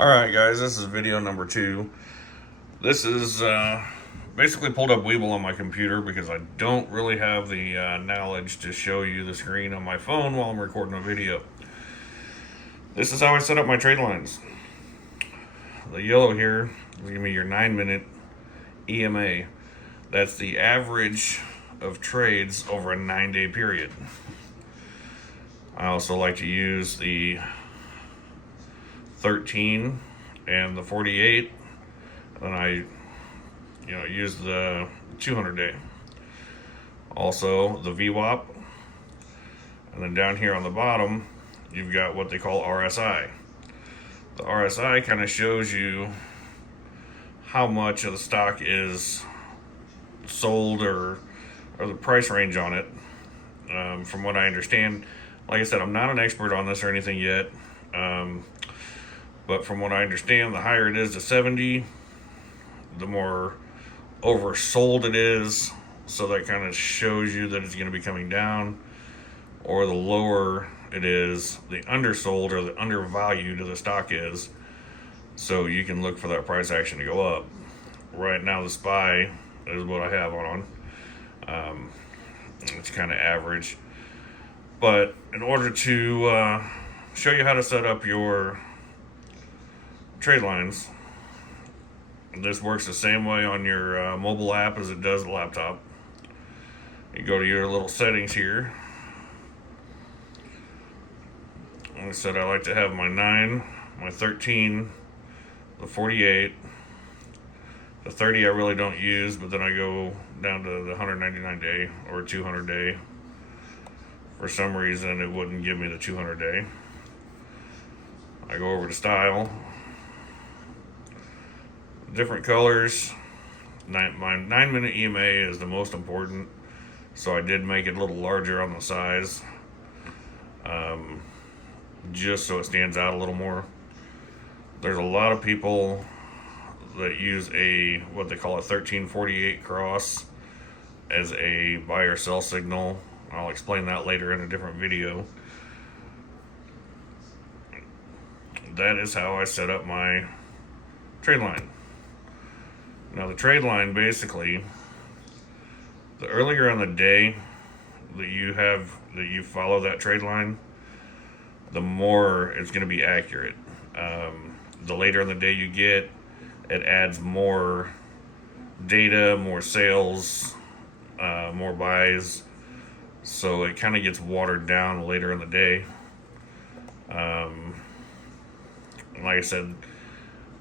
Alright guys, this is video number 2. This is basically pulled up Webull on my computer because I don't really have the knowledge to show you the screen on my phone while I'm recording a video. This is how I set up my trade lines. The yellow here is give me your 9-minute EMA. That's the average of trades over a 9-day period. I also like to use the 13 and the 48, and I use the 200 day. Also the VWAP, and then down here on the bottom you've got what they call RSI. The RSI kind of shows you how much of the stock is sold or the price range on it. From what I understand, like I said, I'm not an expert on this or anything yet. But from what I understand, the higher it is to 70, the more oversold it is. So that kind of shows you that it's going to be coming down. Or the lower it is, the undersold or the undervalued the stock is. So you can look for that price action to go up. Right now, the SPY is what I have on. It's kind of average. But in order to show you how to set up your trade lines, this works the same way on your mobile app as it does the laptop. You go to your little settings here. Like I said, I like to have my 9, my 13, the 48, the 30 I really don't use, but then I go down to the 199 day or 200 day. For some reason it wouldn't give me the 200 day. I go over to style, different colors. My 9-minute EMA is the most important, so I did make it a little larger on the size, just so it stands out a little more. There's a lot of people that use what they call a 1348 cross as a buy or sell signal. I'll explain that later in a different video. That is how I set up my trade line. Now the trade line, basically, the earlier on the day that you follow that trade line, the more it's going to be accurate. The later in the day you get, it adds more data, more sales, more buys, so it kind of gets watered down later in the day. Like I said,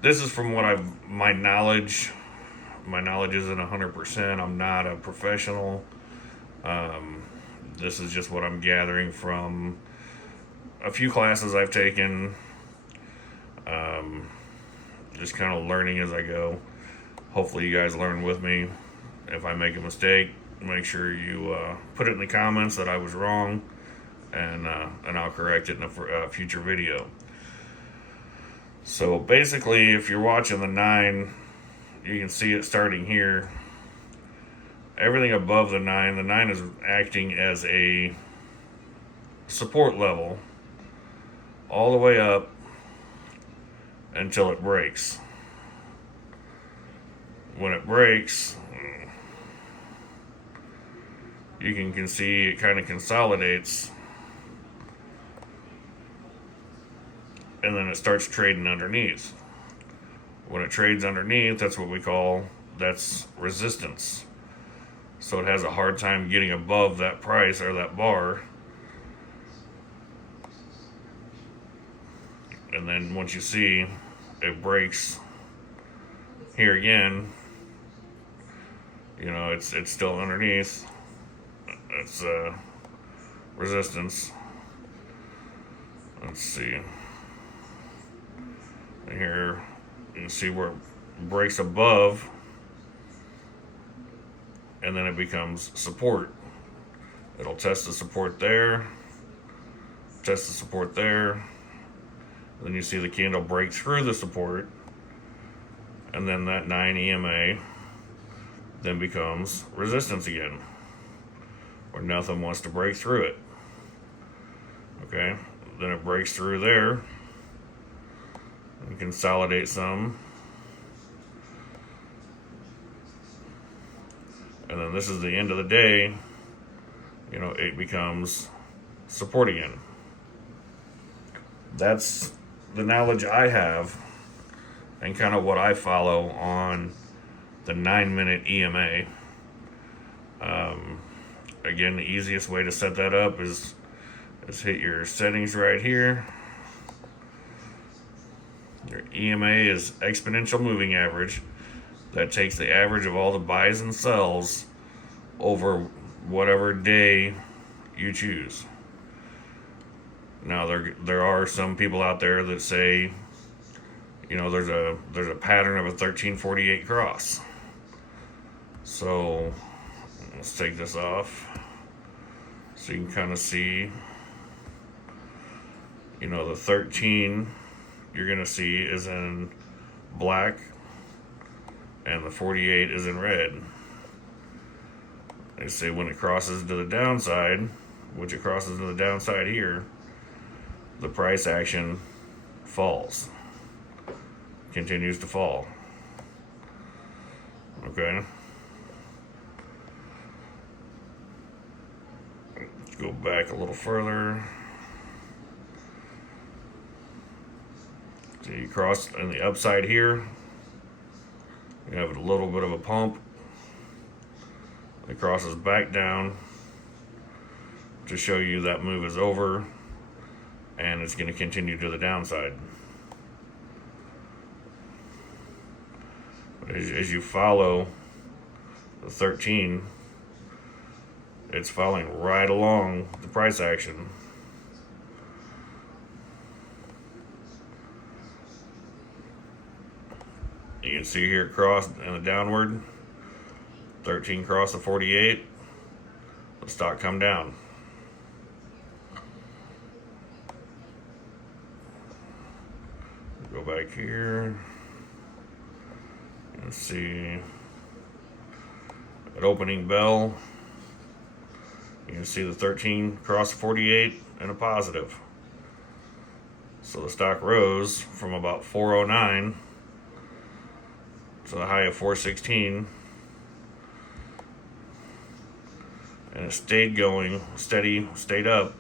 this is from my knowledge. My knowledge isn't 100%. I'm not a professional. This is just what I'm gathering from a few classes I've taken. Just kind of learning as I go. Hopefully you guys learn with me. If I make a mistake, make sure you put it in the comments that I was wrong, and I'll correct it in a future video. So basically, if you're watching the 9, you can see it starting here. Everything above the 9 is acting as a support level all the way up until it breaks. When it breaks, you can see it kind of consolidates, and then it starts trading underneath. When it trades underneath, that's resistance. So it has a hard time getting above that price or that bar. And then once you see it breaks here again, it's still underneath. It's resistance. Let's see. And here you can see where it breaks above, and then it becomes support. It'll test the support there, test the support there. Then you see the candle break through the support, and then that 9 EMA then becomes resistance again, where nothing wants to break through it. Okay, then it breaks through there, We consolidate some. And then this is the end of the day, it becomes support again. That's the knowledge I have and kind of what I follow on the 9-minute EMA. Again, the easiest way to set that up is hit your settings right here. Your EMA is exponential moving average. That takes the average of all the buys and sells over whatever day you choose. Now there are some people out there that say, there's a pattern of a 1348 cross. So let's take this off so you can kind of see, the 13 you're gonna see is in black and the 48 is in red. They say when it crosses to the downside, which it crosses to the downside here, the price action falls, continues to fall. Okay. Let's go back a little further. So you cross on the upside here, you have a little bit of a pump. It crosses back down to show you that move is over and it's going to continue to the downside. But as you follow the 13, it's following right along the price action. You can see here it crossed in the downward. 13 crossed the 48. The stock come down. Go back here and see at opening bell. You can see the 13 cross 48 and a positive. So the stock rose from about 409 to the high of 416, and it stayed going steady, stayed up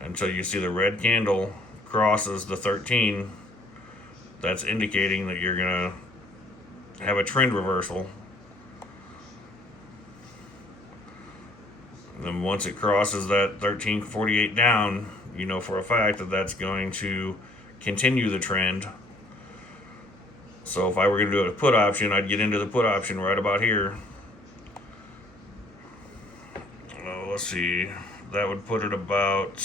until you see the red candle crosses the 13. That's indicating that you're gonna have a trend reversal. And then once it crosses that 1348 down, you know for a fact that that's going to continue the trend. So if I were going to do a put option, I'd get into the put option right about here. Let's see, that would put it about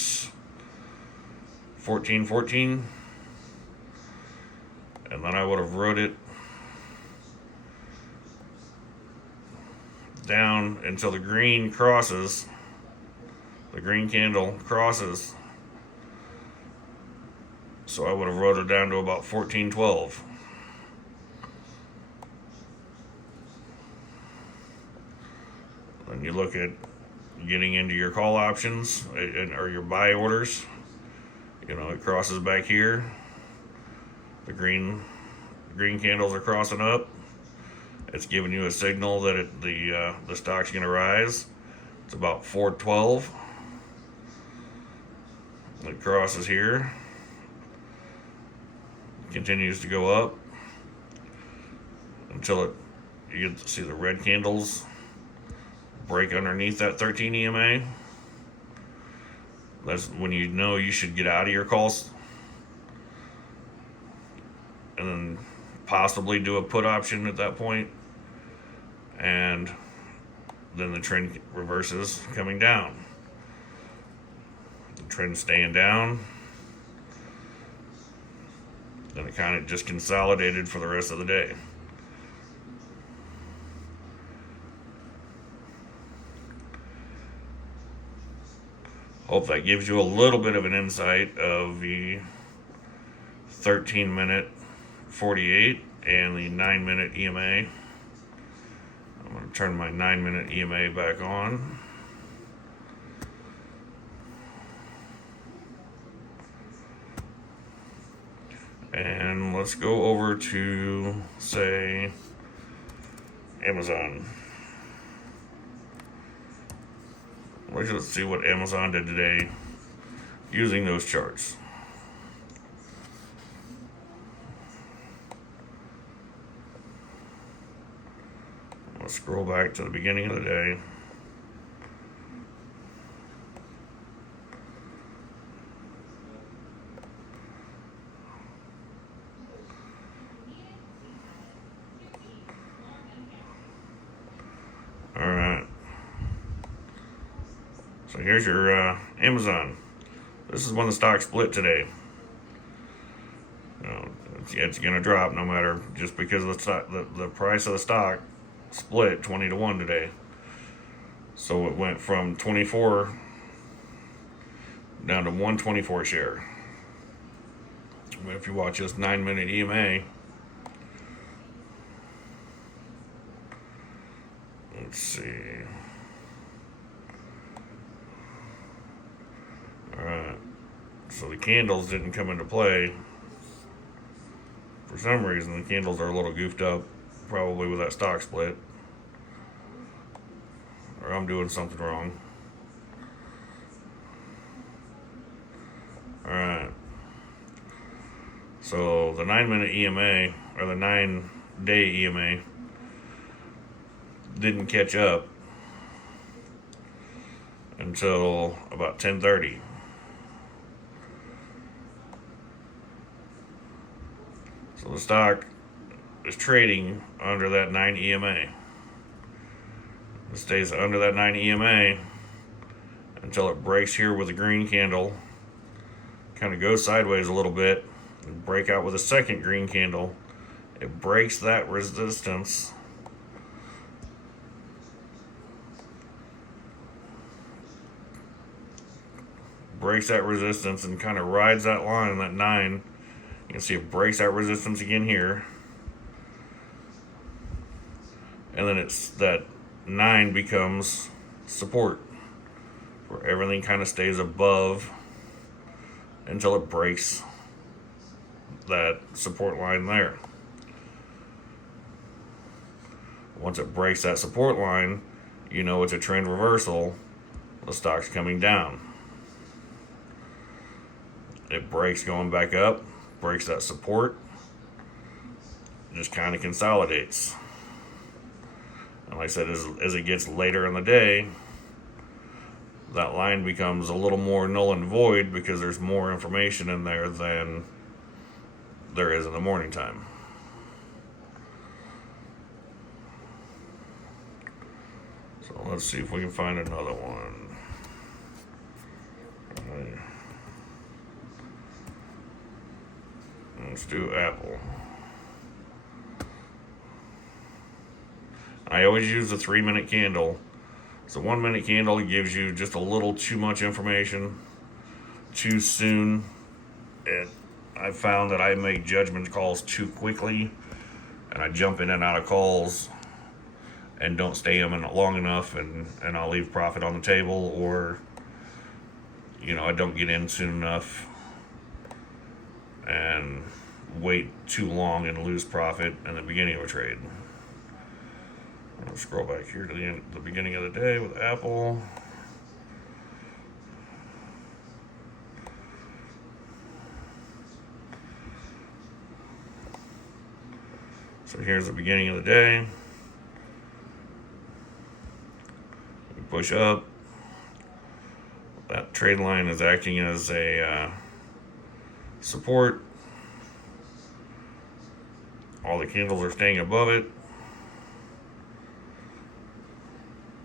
1414, and then I would have wrote it down until the green crosses, the green candle crosses. So I would have wrote it down to about 1412. Then you look at getting into your call options or your buy orders. It crosses back here. The green candles are crossing up. It's giving you a signal that the stock's going to rise. It's about 412. It crosses here. Continues to go up until you get to see the red candles break underneath that 13 EMA. That's when you know you should get out of your calls and then possibly do a put option at that point, and then the trend reverses coming down. The trend staying down, then it kind of just consolidated for the rest of the day. Hope that gives you a little bit of an insight of the 13-minute 48 and the 9-minute EMA. I'm going to turn my 9-minute EMA back on. And let's go over to, say, Amazon. Let's see what Amazon did today using those charts. Let's scroll back to the beginning of the day. Alright. So here's your Amazon. This is when the stock split today. It's going to drop no matter, just because the price of the stock split 20 to 1 today. So it went from 24 down to 124 share. If you watch this 9-minute EMA, let's see. Alright, so the candles didn't come into play. For some reason, the candles are a little goofed up, probably with that stock split. Or I'm doing something wrong. Alright. So the 9-minute EMA, or the 9-day EMA, didn't catch up until about 10:30. So the stock is trading under that 9 EMA. It stays under that 9 EMA until it breaks here with a green candle, kind of goes sideways a little bit, and break out with a second green candle. It breaks that resistance, and kind of rides that line, that 9. You can see it breaks that resistance again here, and then it's that 9 becomes support, where everything kind of stays above until it breaks that support line there. Once it breaks that support line, you know it's a trend reversal. The stock's coming down. It breaks going back up, breaks that support, just kind of consolidates. And like I said, as it gets later in the day, that line becomes a little more null and void because there's more information in there than there is in the morning time. So let's see if we can find another one. Let's do Apple. I always use the 3-minute candle. So 1-minute candle gives you just a little too much information too soon. I found that I make judgment calls too quickly, and I jump in and out of calls and don't stay in them long enough, and I'll leave profit on the table, or I don't get in soon enough and wait too long and lose profit in the beginning of a trade. I'll scroll back here to the beginning of the day with Apple. So here's the beginning of the day. We push up. That trade line is acting as a support. All the candles are staying above it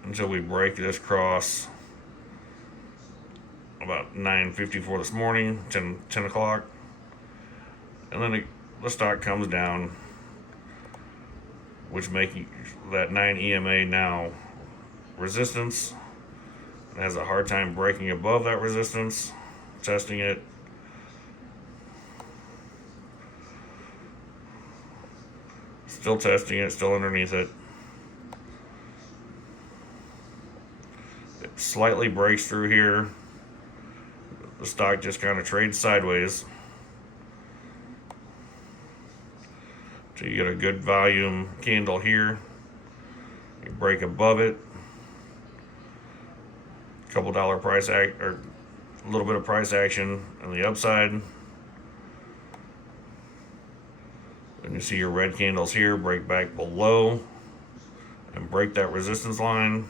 until we break this cross about 9:54 this morning, 10 o'clock. And then the stock comes down, which making that 9 EMA now resistance. It has a hard time breaking above that resistance, testing it. Still testing it, still underneath it. It slightly breaks through here. The stock just kind of trades sideways. So you get a good volume candle here. You break above it. Couple dollar price act, or a little bit of price action on the upside. Then you see your red candles here break back below and break that resistance line.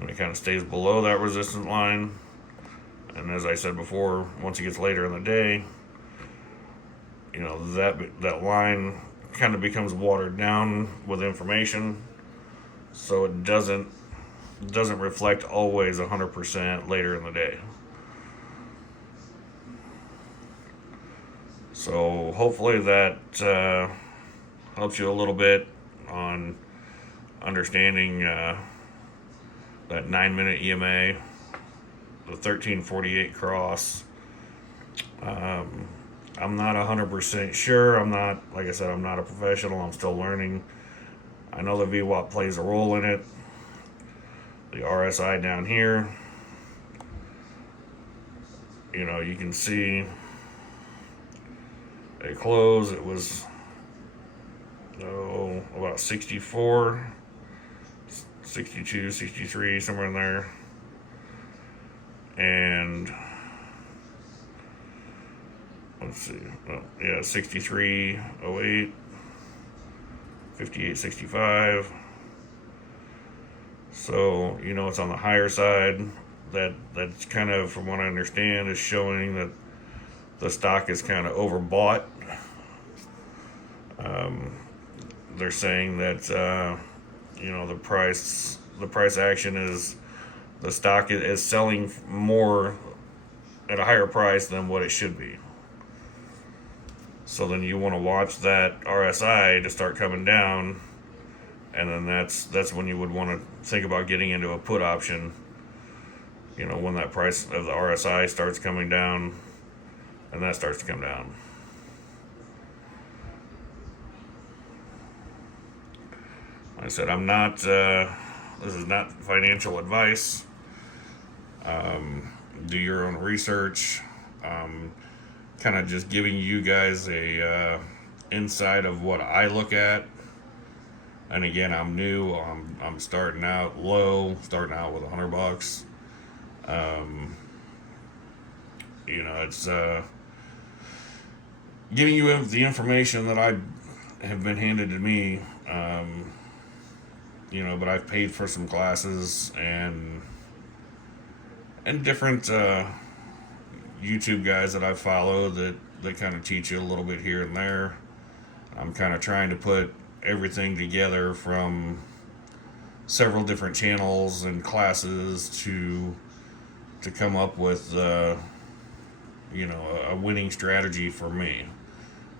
And it kind of stays below that resistance line. And as I said before, once it gets later in the day, you know, that line kind of becomes watered down with information. So it doesn't reflect always 100% later in the day. So hopefully that helps you a little bit on understanding that 9-minute EMA, the 1348 cross. I'm not 100% sure. I'm not, like I said, I'm not a professional. I'm still learning. I know the VWAP plays a role in it. The RSI down here, you know, you can see at close it was about 64, 62, 63, somewhere in there. And let's see, 63.08, 58.65. So, you know, it's on the higher side. That's kind of, from what I understand, is showing that the stock is kind of overbought. They're saying that you know, the price action is, the stock is selling more at a higher price than what it should be. So then you want to watch that RSI to start coming down, and then that's when you would want to think about getting into a put option. You know, when that price of the RSI starts coming down, and that starts to come down. Like I said, I'm not. This is not financial advice. Do your own research. Kind of just giving you guys a insight of what I look at. And again, I'm new. I'm starting out low, starting out with $100. You know, it's giving you the information that I have been handed to me. You know, but I've paid for some classes and different YouTube guys that I follow that kind of teach you a little bit here and there. I'm kind of trying to put everything together from several different channels and classes to come up with you know, a winning strategy for me.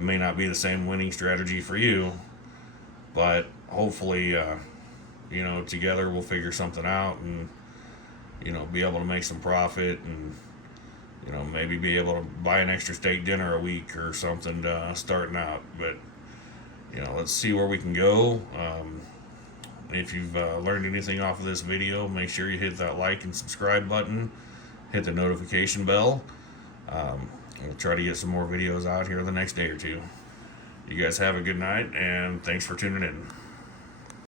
It may not be the same winning strategy for you, but hopefully you know, together we'll figure something out and, you know, be able to make some profit and, you know, maybe be able to buy an extra steak dinner a week or something starting out. But, you know, let's see where we can go. If you've learned anything off of this video, make sure you hit that like and subscribe button. Hit the notification bell. We'll try to get some more videos out here the next day or two. You guys have a good night, and thanks for tuning in.